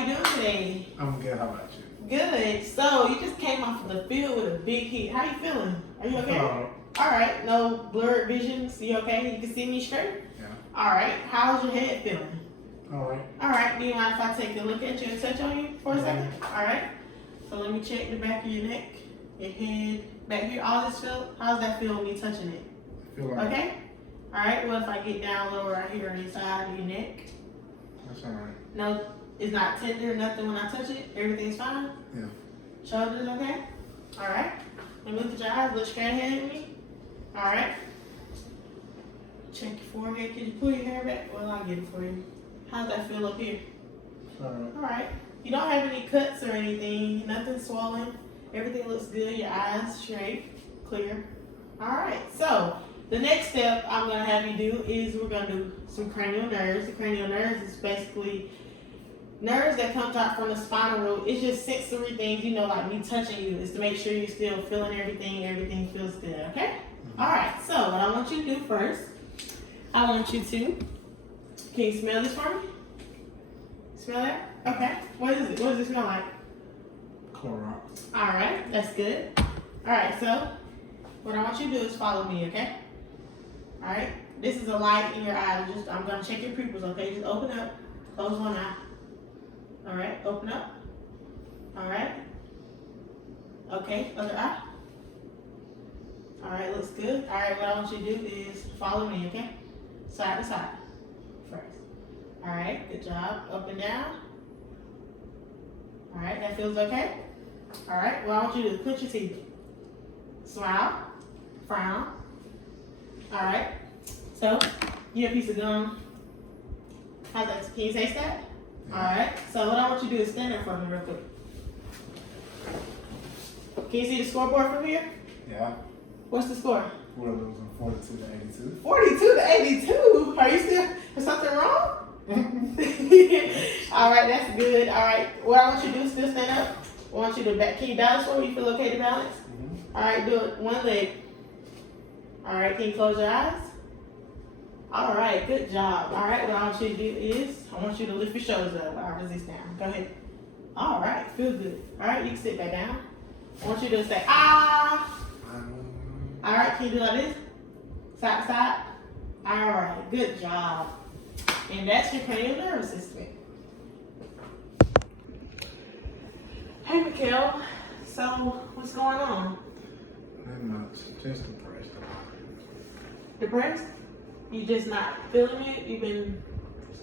you doing today? I'm good. How about you? Good. So you just came off of the field with a big hit. How you feeling? Are you okay? All Alright, no blurred visions. You okay? You can see me straight? Yeah. Alright, how's your head feeling? right. Alright, do you mind if I take a look at you and touch on you for a Mhm. second? Alright. So let me check the back of your neck, your head, back here. All this feel, how's that feel when me touching it? I feel like Okay? Alright, what if I get down lower right here on the side of your neck? that's all right. No, it's not tender, nothing when I touch it? Everything's fine? Yeah. Shoulders okay? Alright. And look at your eyes, look straight ahead at me. Alright. Check your forehead. Can you pull your hair back? Well, I'll get it for you. How's that feel up here? All right. Alright. You don't have any cuts or anything, nothing swollen. Everything looks good. Your eyes straight, clear. Alright, so the next step I'm going to have you do is we're going to do some cranial nerves. The cranial nerves is basically nerves that comes out from the spinal root. It's just sensory things, you know, like me touching you. It's to make sure you're still feeling everything feels good, okay? Alright, so what I want you to do first, I want you to, can you smell this for me? Smell that? Okay. What is it? What does it smell like? Clorox. Alright, that's good. Alright, so what I want you to do is follow me, okay? Alright, this is a light in your eye. I'm gonna check your pupils, okay? Just open up, close one eye. Alright, open up. Alright. Okay, other eye. Alright, looks good. Alright, what I want you to do is follow me, okay? Side to side first. Alright, good job. Up and down. Alright, that feels okay? Alright, what I want you to do is clench your teeth. Smile. Frown. Alright, so you have a piece of gum. How's that? Can you taste that? Alright, so what I want you to do is stand up for me real quick. Can you see the scoreboard from here? Yeah. What's the score? We're losing 42 to 82. 42 to 82. Are you still, is something wrong? Alright, that's good. Alright, what I want you to do is still stand up. I want you to back. Can you balance for me? You feel okay to balance? Mm-hmm. Alright, do it one leg. Alright, can you close your eyes? Alright, good job. Alright, what I want you to do is, I want you to lift your shoulders up. Alright, resist down. Go ahead. Alright, feel good. Alright, you can sit back down. I want you to say, ah. Alright, can you do like this? Side to side? Alright, good job. And that's your cranial nervous system. Hey, Mikhail. So, what's going on? Not much. Just depressed. Depressed? You just not feeling it? You've been,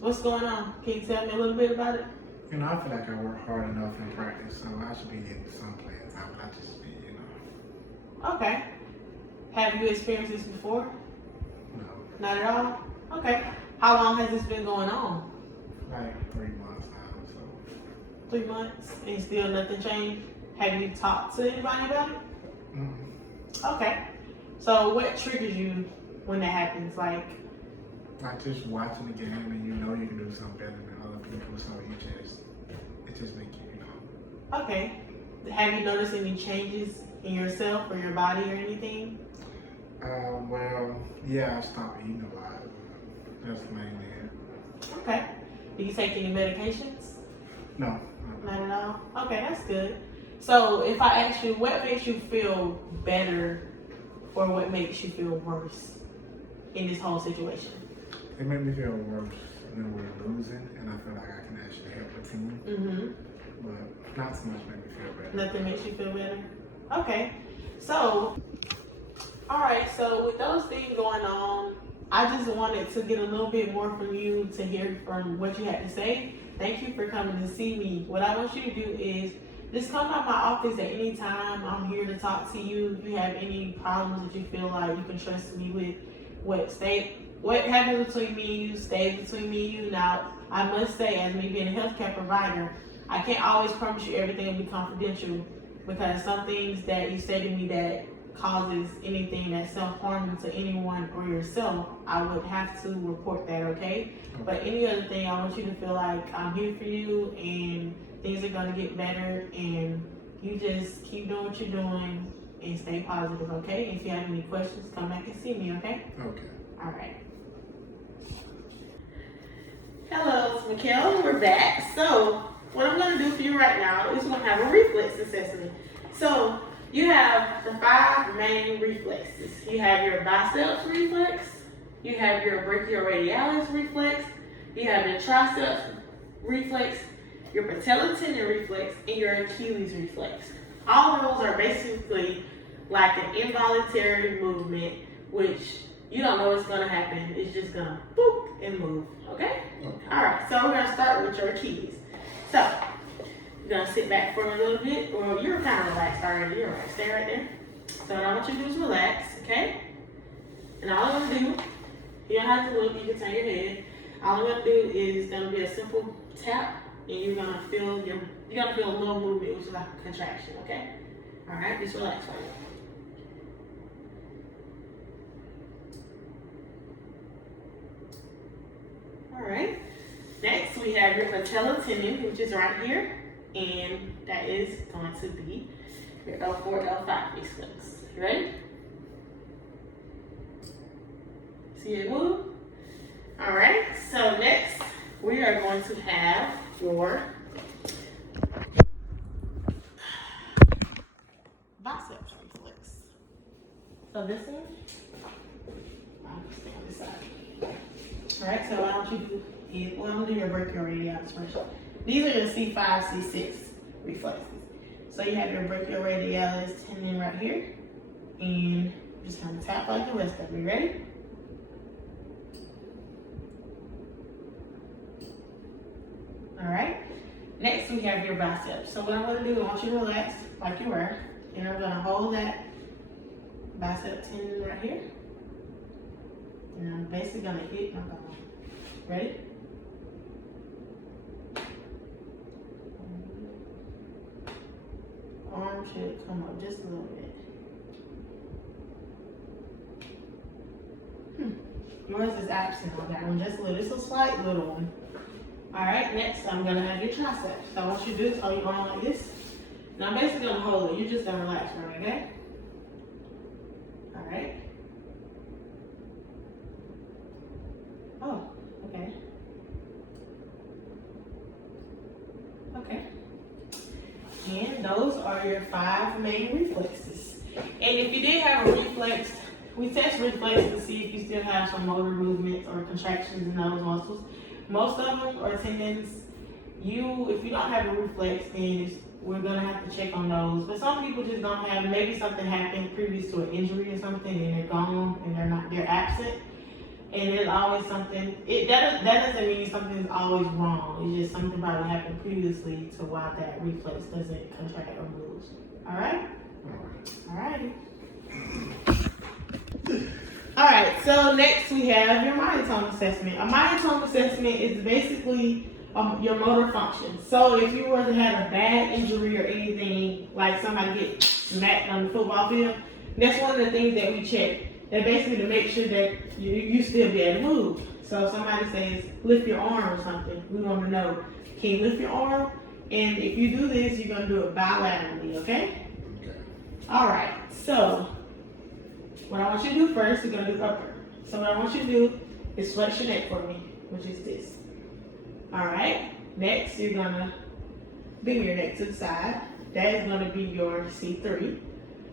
what's going on? Can you tell me a little bit about it? You know, I feel like I work hard enough in practice, so I should be getting some plans out. I just be, you know. Okay. Have you experienced this before? No. Not at all? Okay. How long has this been going on? Like 3 months now, so. 3 months? And still nothing changed? Have you talked to anybody about it? Mm-hmm. Okay. So what triggers you when that happens? Like just watching the game and you know you can do something better than other people, so it just makes you, you know. okay. Have you noticed any changes in yourself or your body or anything? Well, yeah, I stopped eating a lot. That's mainly it. Okay. Do you take any medications? No. Not at all? Okay, that's good. So if I ask you, what makes you feel better or what makes you feel worse in this whole situation? It made me feel worse when we're losing, and I feel like I can actually help the team. Mm-hmm. But not so much made me feel better. Nothing makes you feel better? Okay. So, all right. So with those things going on, I just wanted to get a little bit more from you to hear from what you had to say. Thank you for coming to see me. What I want you to do is just come by my office at any time. I'm here to talk to you. If you have any problems that you feel like you can trust me with, what happens between me and you stays between me and you. Now, I must say, as me being a healthcare provider, I can't always promise you everything will be confidential because some things that you say to me that causes anything that's self-harming to anyone or yourself, I would have to report that, okay? But any other thing, I want you to feel like I'm here for you and things are gonna get better and you just keep doing what you're doing and stay positive, okay? If you have any questions, come back and see me, okay? Okay. All right. Hello, it's Mikhail. We're back. So, what I'm gonna do for you right now is we're gonna have a reflex assessment. So you have the 5 main reflexes. You have your biceps reflex, you have your brachioradialis reflex, you have your triceps reflex, your patellar-tendon reflex, and your Achilles reflex. All of those are basically like an involuntary movement, which you don't know what's gonna happen. It's just gonna boop and move, okay? All right, so we're gonna start with your Achilles. So, you're gonna sit back for a little bit, or you're kind of relaxed already. You're right, stay right there. So what I want you to do is relax, okay? And all I'm gonna do, you don't have to look, you can turn your head. All I'm gonna do is gonna be a simple tap, and you're gonna feel a little movement, which is like a contraction, okay? All right, just relax right now. All right, next we have your patellar tendon, which is right here, and that is going to be your L4, L5 reflex. You ready? See it move? All right, so next we are going to have your biceps reflex. So this one, I'll stay on this side. All right, so what I want you to do is, well, I'm gonna do your brachioradialis first. These are your C5, C6 reflexes. So you have your brachioradialis tendon right here, and just kind of tap like the rest of it. You ready? All right. Next, we have your biceps. So what I'm gonna do, I want you to relax like you were, and I'm gonna hold that bicep tendon right here. And I'm basically gonna hit my bone. Ready? Arm should come up just a little bit. Yours is absent on that one, just a little. It's a slight little one. All right, next I'm gonna have your triceps. So what you do is hold your arm like this. Now I'm basically gonna hold it. You're just gonna relax for it, okay? All right. Oh, okay. Okay. And those are your 5 main reflexes. And if you did have a reflex, we test reflex to see if you still have some motor movements or contractions in those muscles. Most of them are tendons. If you don't have a reflex, then we're gonna have to check on those. But some people just don't have. Maybe something happened previous to an injury or something, and they're gone and they're absent. And there's always something. That doesn't mean something is always wrong. It's just something probably happened previously to why that reflex doesn't contract or move. All right. All right. All right, so next we have your myotone assessment. A myotone assessment is basically your motor function. So if you were to have a bad injury or anything, like somebody get smacked on the football field, that's one of the things that we check. That basically to make sure that you still be able to move. So if somebody says, lift your arm or something, we want to know, can you lift your arm? And if you do this, you're gonna do it bilaterally, okay? All right, so what I want you to do first, you're gonna do upper. So what I want you to do is flex your neck for me, which is this. All right, next you're gonna bend your neck to the side. That is gonna be your C3.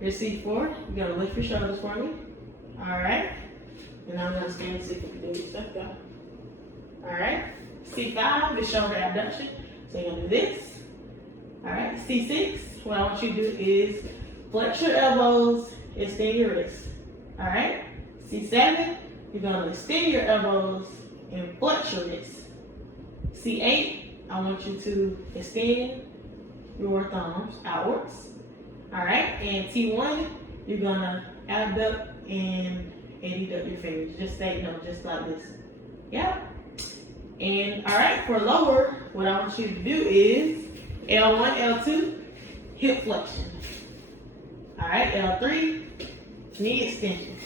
Your C4, you're gonna lift your shoulders for me. All right, and I'm gonna stand and see if you can do your stuff, go. All right, C5 is shoulder abduction. So you're gonna do this. All right, C6, what I want you to do is flex your elbows, extend your wrists. All right, C7, you're gonna extend your elbows and flex your wrists. C8, I want you to extend your thumbs outwards. All right, and T1, you're gonna abduct and adduct your fingers. Just stay, just like this. Yeah. And all right, for lower, what I want you to do is L1, L2, hip flexion. All right, L3, knee extension.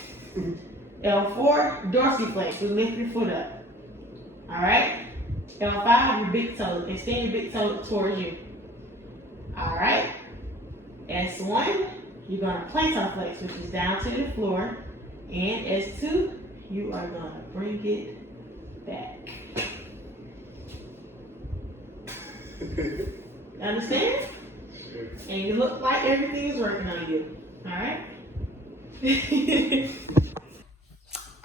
L4, dorsiflex, we lift your foot up. All right, L5, your big toe, extend your big toe towards you. All right, S1, you're gonna plantar flex, which is down to the floor. And S2, you are gonna bring it back. Understand? Sure. And you look like everything is working on you. Alright?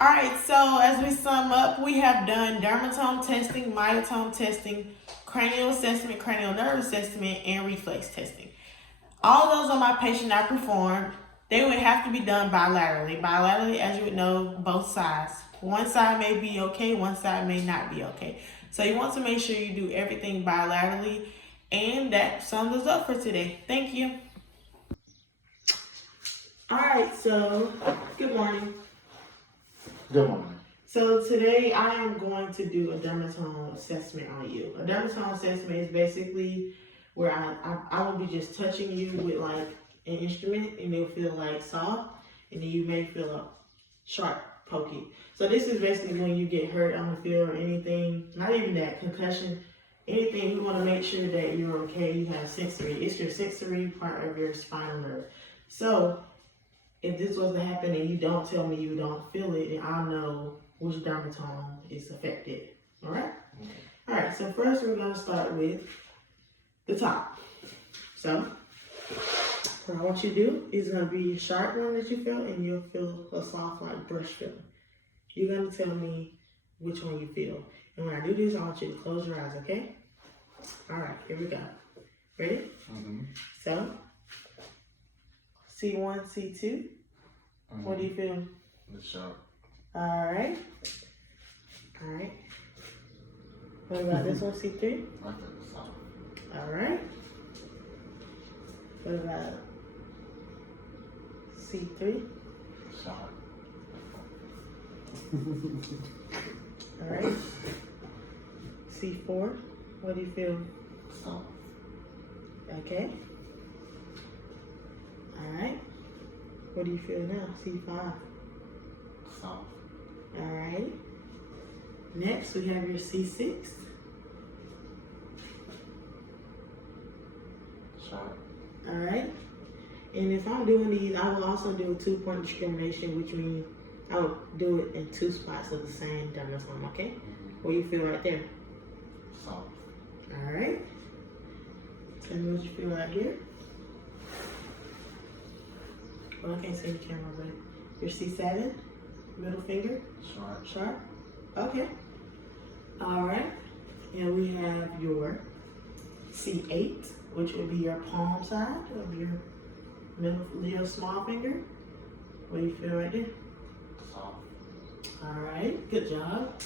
Alright, so as we sum up, we have done dermatome testing, myotome testing, cranial assessment, cranial nerve assessment, and reflex testing. All those on my patient I performed, they would have to be done bilaterally. Bilaterally, as you would know, both sides. One side may be okay, one side may not be okay. So you want to make sure you do everything bilaterally. And that sums us up for today. Thank you. All right, so good morning. Good morning. So today I am going to do a dermatome assessment on you. A dermatome assessment is basically where I will be just touching you with like an instrument, and it'll feel like soft, and then you may feel a sharp poking. So this is basically when you get hurt on the field or anything, not even that, concussion, anything. We want to make sure that you're okay, you have sensory. It's your sensory part of your spinal nerve. So if this was to happen and you don't tell me you don't feel it, then I'll know which dermatome is affected. All right? Okay. All right, so first we're going to start with the top. So what I want you to do is going to be a sharp one that you feel, and you'll feel a soft like brush feeling. You're going to tell me which one you feel. And when I do this, I want you to close your eyes, okay? All right, here we go. Ready? Mm-hmm. So, C1, C2. Mm-hmm. What do you feel? It's sharp. All right. All right. What about this one, C3? I think it's soft. All right. What about C3? Sharp. All right. C4. What do you feel? Soft. Okay. All right. What do you feel now? C5. Soft. All right. Next, we have your C6. Sharp. All right. And if I'm doing these, I will also do a 2-point discrimination, which means I will do it in 2 spots of the same dermatome, okay? Mm-hmm. Where you feel right there. Soft. All right. Tell me what you feel right here. Well, I can't see the camera, but your C7, middle finger, Sharp. sharp. Okay. All right. And we have your C8, which would be your palm side of your your small finger. What do you feel right there? Soft. All right. Good job.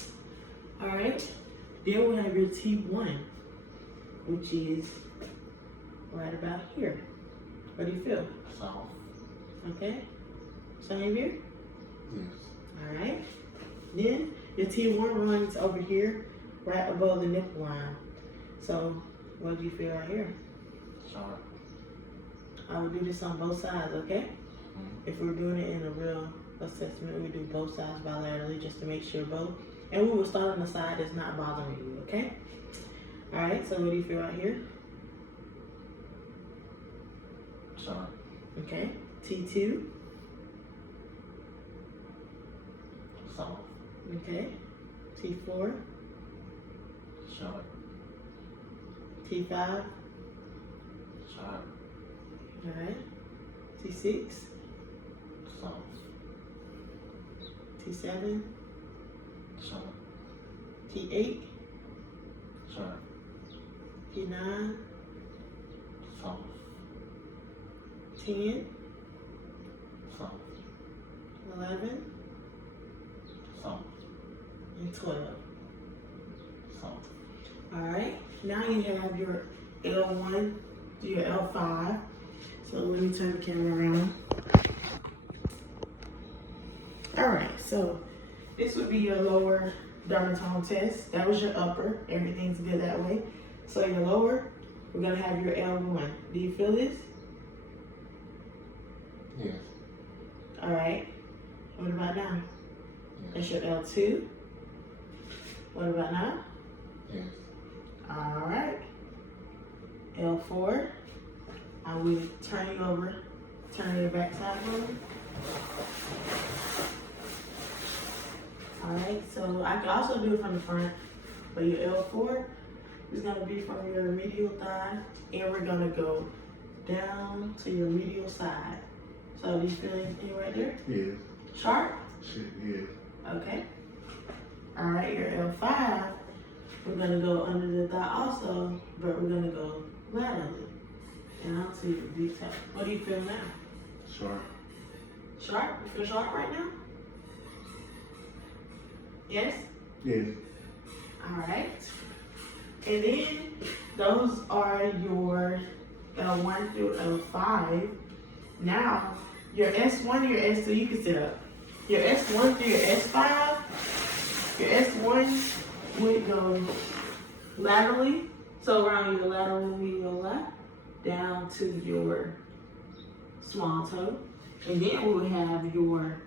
All right. Then we have your T1, which is right about here. What do you feel? Soft. Okay. Same here. Yes. All right. Then your T1 runs over here, right above the nipple line. So what do you feel right here? Sharp. I will do this on both sides, okay? Mm-hmm. If we're doing it in a real assessment, we do both sides bilaterally just to make sure both. And we will start on the side that's not bothering you, okay? All right, so what do you feel right here? Sharp. Okay. T2. Soft. Okay. T4. Sharp. T5. Sharp. All right. T6. Soft. T7. Sharp. T8. Sharp. T9. Soft. 10. Soft. 11. Soft. And 12. Soft. All right. Now you have your L1, your L5. So let me turn the camera around. All right. So this would be your lower dermatome test. That was your upper. Everything's good that way. So your lower, we're gonna have your L1. Do you feel this? Yes. All right. What about now? Yes. That's your L2. What about now? Yes. All right. L4. I will turn you over. Turn your backside over. All right. So I can also do it from the front. But your L4, is gonna be from your medial thigh, and we're gonna go down to your medial side. So do you feel anything right there? Yeah. Sharp? Shit, yeah. Okay. All right, your L5, we're gonna go under the thigh also, but we're gonna go laterally. And I'll see the detail. What do you feel now? Sharp. Sharp? You feel sharp right now? Yes? Yeah. All right. And then those are your L1 through L5. Now, your S1 and your S2, you can sit up. Your S1 through your S5, your S1 would go laterally, so around your lateral medial lap, down to your small toe. And then we would have your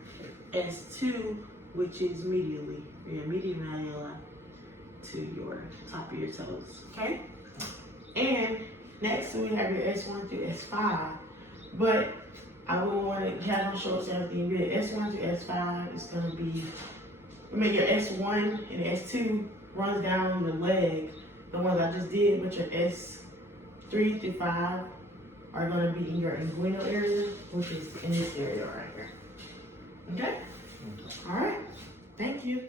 S2, which is medially, your medial malleoli to your top of your toes, okay? And next we have your S1 through S5, but I would want to have them show us everything. Your S1 through S5 is going to be, your S1 and S2 runs down your leg. The ones I just did with your S3 through 5 are going to be in your inguinal area, which is in this area right here. Okay? All right. Thank you.